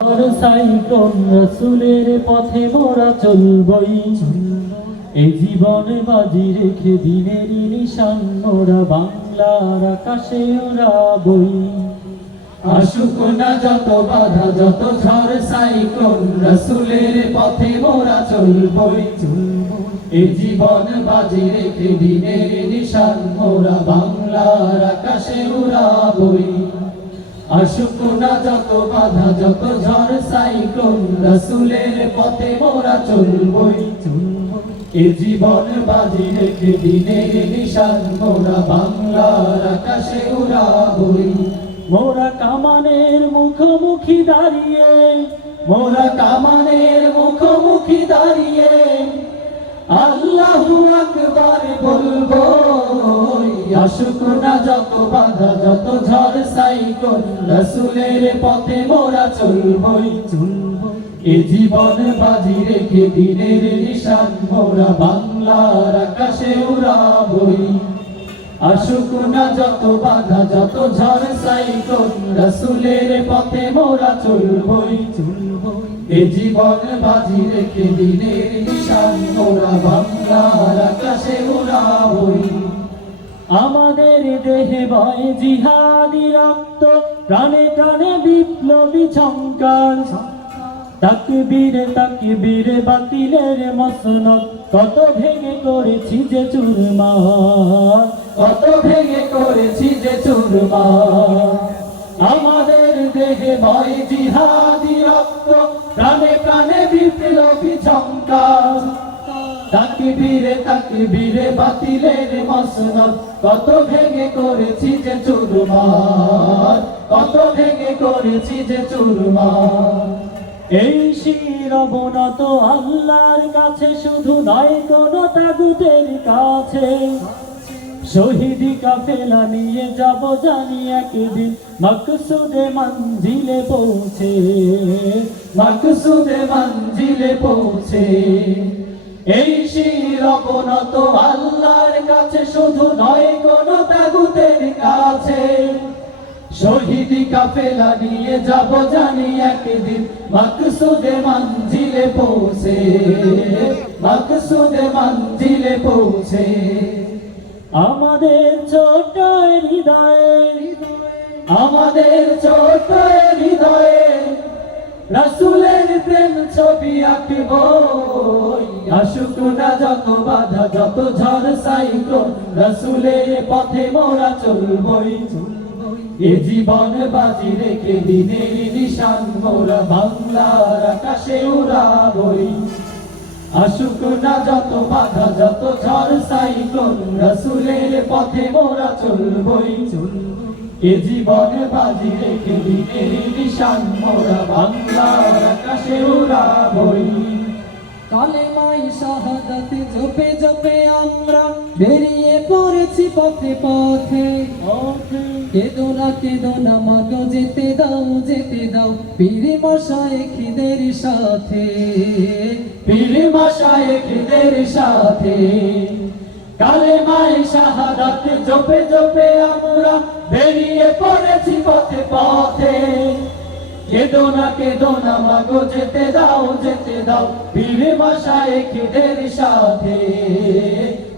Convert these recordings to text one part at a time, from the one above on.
আর cyclone রাসূলের পথে মোরা চলবই, এই জীবন বাজি রেখে দিনের নিশান মোরা বাংলার আকাশে ওড়াবই। আসুক না যত বাধা যত ঝড় সাইক্লোন রাসূলের পথে মোরা চলবই, এই জীবন বাজি রেখে দিনের নিশান মোরা বাংলার আকাশে উড়াবই। আসুক না যত বাধা যত ঝড় সাইক্লোন রাসূলের পথে মোরা চলবই, এই জীবন বাজি রেখে দিনের নিশান মোরা বাংলার আকাশে উড়াবই। মোরা কামানের মুখোমুখি দাঁড়িয়ে, মোরা কামানের মুখোমুখি দাঁড়িয়ে আল্লাহু আকবার বলবো। আসুক না যত বাধা যত ঝড় সাইক্লোন রাসূলের পথে মোরা চলবই, এ জীবন বাজি রেখে দিনের নিশান মোরা বাংলার আকাশে উড়াবই। আসুক না যত বাধা যত ঝড় সাইক্লোন রাসূলের পথে মোরা চলবই, এ জীবন বাজি রেখে দিনের নিশান মোরা বাংলার আকাশে উড়াবই। আমাদের দেহে বয় জিহাদি রক্ত, প্রাণে প্রাণে বিপ্লবী ঝংকার। তাকবীরে তাকবীরে বাতিলের মসনদ, কত ভেঙে করেছি যে চুরমার, কত ভেঙে করেছি যে চুরমার। আমাদের দেহে বয় জিহাদি রক্ত, প্রাণে প্রাণে বিপ্লবী ঝংকার। তাকবীরে তাকবীরে বাতিলের মসনদ, কত ভেঙে করেছি যে চুরমার, কত ভেঙে করেছি যে চুরমার। এই শির অবনত আল্লাহর কাছে, শুধু নয় কোন তাগুতের কাছে। শহীদি কাফেলা নিয়ে যাব জানি একদিন মকসুদে মঞ্জিলে পৌঁছে, মকসুদে মঞ্জিলে পৌঁছে। এই শির অবনত আল্লাহর কাছে, শুধু নয় কোন তাগুতের কাছে। শহীদি কাফেলা নিয়ে যাব জানি একদিন মকসুদে মঞ্জিলে পৌঁছে, মকসুদে মঞ্জিলে পৌঁছে। আমাদের ছোট হৃদয়ে, আমাদের ছোট হৃদয়ে রাসূলের প্রেম ছবি আঁকবো। আসুক না যত বাধা যত ঝড় সাইক্লোন রাসূলের পথে মোরা চলবই, এ জীবন বাজি রেখে দিনের নিশান মোরা বাংলার আকাশে উড়াবই। আসুক না যত বাধা যত ঝড় সাইক্লোন রাসূলের পথে মোরা চলবই, এ জীবন বাজি রেখে দিনের নিশান মোরা বাংলার আকাশে উড়াবই। কালেমাই শাহাদাত জপে জপে আমরা বেরিয়ে পড়েছি পথে পথে। কেদো না মাগো যেতে দাও পীর মাশায়েখদের সাথে, পীর মাশায়েখদের সাথে। কালেমায়ে শাহাদাত জপে জপে আমরা বেরিয়ে পড়েছি পথে পথে। কেদো না মাগো যেতে দাও পীর মাশায়েখদের সাথে,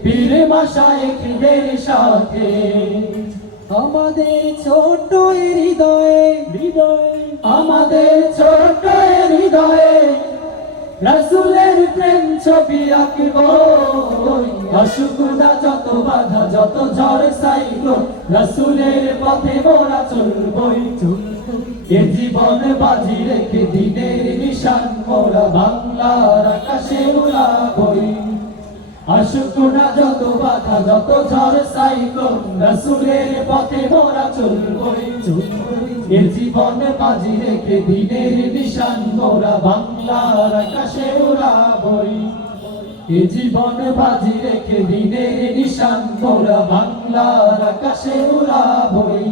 পীর মাশায়েখদের সাথে। আমাদের ছোট হৃদয়ে, আমাদের ছোট হৃদয়ে রাসূলের প্রেম ছবি আঁকবো। আসুক না যত বাধা যত ঝড় সাইক্লোন রাসূলের পথে মোরা চলবই, এ জীবন বাজি রেখে দিনের নিশান মোরা বাংলার আকাশে উড়াবই। আসুক না যত বাধা যত ঝড় সাইক্লোন রাসূলের পথে মোরা চলবই, এ জীবন বাজি রেখে দিনের নিশান মোরা বাংলার আকাশে উড়াবই। এ জীবন বাজি রেখে দিনের নিশান মোরা বাংলার আকাশে উড়াবই।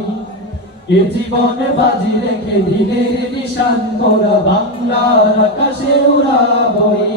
এ জীবন বাজি রেখে দিনের নিশান মোরা বাংলার আকাশে উড়াবই।